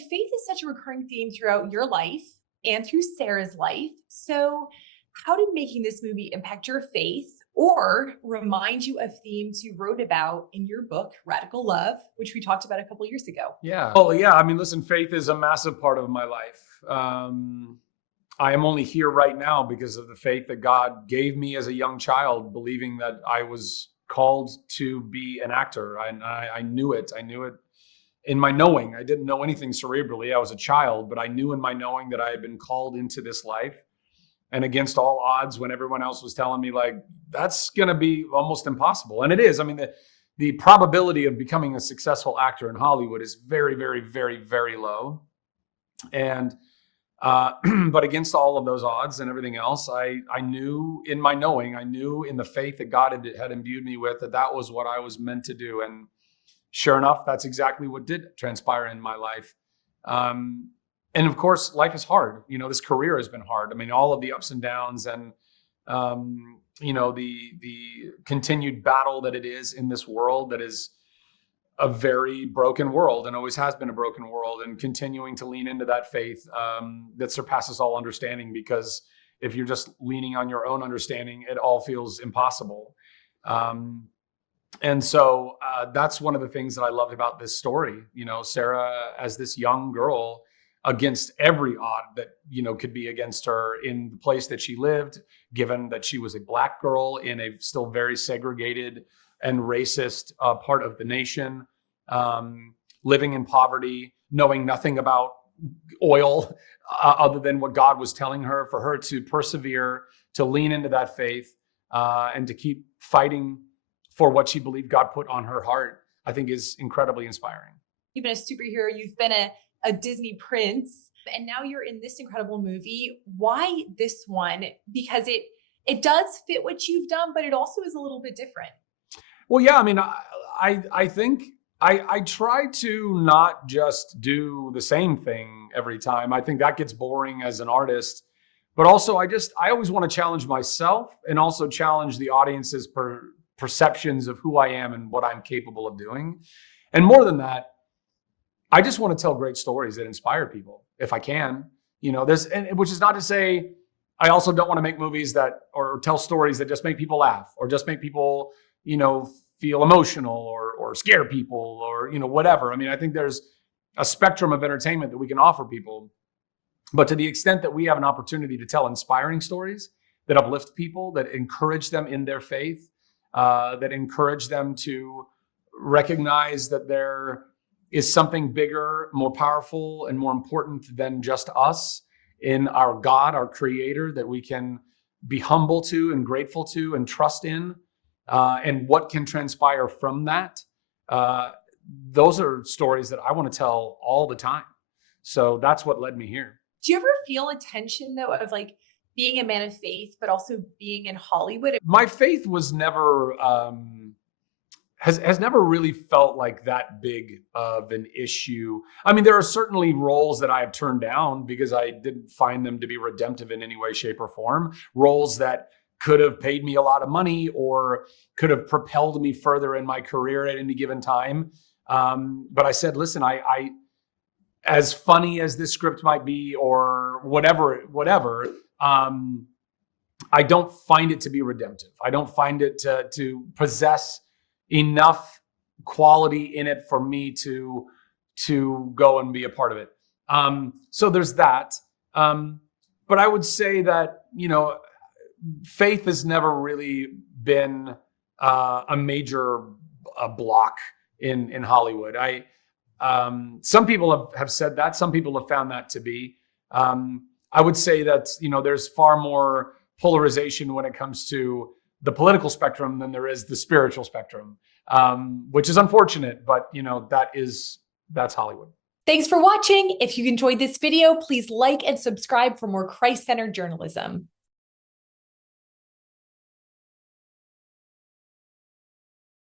faith is such a recurring theme throughout your life and through Sarah's life. So how did making this movie impact your faith or remind you of themes you wrote about in your book, Radical Love, which we talked about a couple years ago? Yeah. Well, yeah. I mean, listen, faith is a massive part of my life. I am only here right now because of the faith that God gave me as a young child, believing that I was called to be an actor. I knew it. I knew it in my knowing. I didn't know anything cerebrally. I was a child, but I knew in my knowing that I had been called into this life. And against all odds, when everyone else was telling me like, that's going to be almost impossible. And it is. I mean, the probability of becoming a successful actor in Hollywood is very, very, very, very low. And, but against all of those odds and everything else, I knew in my knowing, I knew in the faith that God had imbued me with, that was what I was meant to do. And sure enough, that's exactly what did transpire in my life. And of course, life is hard. You know, this career has been hard. I mean, all of the ups and downs and, you know, the continued battle that it is in this world that is a very broken world and always has been a broken world, and continuing to lean into that faith that surpasses all understanding, because if you're just leaning on your own understanding, it all feels impossible. And so that's one of the things that I loved about this story. You know, Sarah as this young girl, against every odd that, you know, could be against her in the place that she lived, given that she was a Black girl in a still very segregated and racist part of the nation, living in poverty, knowing nothing about oil other than what God was telling her, for her to persevere, to lean into that faith, and to keep fighting for what she believed God put on her heart, I think is incredibly inspiring. You've been a superhero, you've been a Disney prince, and now you're in this incredible movie. Why this one? Because it does fit what you've done, but it also is a little bit different. Well, yeah, I mean, I think I try to not just do the same thing every time. I think that gets boring as an artist, but also I always want to challenge myself and also challenge the audience's perceptions of who I am and what I'm capable of doing. And more than that, I just want to tell great stories that inspire people if I can, you know, which is not to say I also don't want to make movies that, or tell stories that just make people laugh or just make people, you know, feel emotional or scare people or, you know, whatever. I mean, I think there's a spectrum of entertainment that we can offer people, but to the extent that we have an opportunity to tell inspiring stories that uplift people, that encourage them in their faith, that encourage them to recognize that there is something bigger, more powerful, and more important than just us in our God, our creator, that we can be humble to and grateful to and trust in, and what can transpire from that. Those are stories that I want to tell all the time. So that's what led me here. Do you ever feel a tension though of like being a man of faith, but also being in Hollywood? My faith was never, has never really felt like that big of an issue. I mean, there are certainly roles that I have turned down because I didn't find them to be redemptive in any way, shape, or form. Roles that could have paid me a lot of money or could have propelled me further in my career at any given time. But I said, listen, I as funny as this script might be or whatever, I don't find it to be redemptive. I don't find it to possess enough quality in it for me to go and be a part of it. So there's that. But I would say that, you know, faith has never really been a major block in Hollywood. Some people have said that. Some people have found that to be. I would say that, you know, there's far more polarization when it comes to the political spectrum than there is the spiritual spectrum, which is unfortunate, but you know, that's Hollywood. Thanks for watching. If you enjoyed this video, please like and subscribe for more Christ-centered journalism.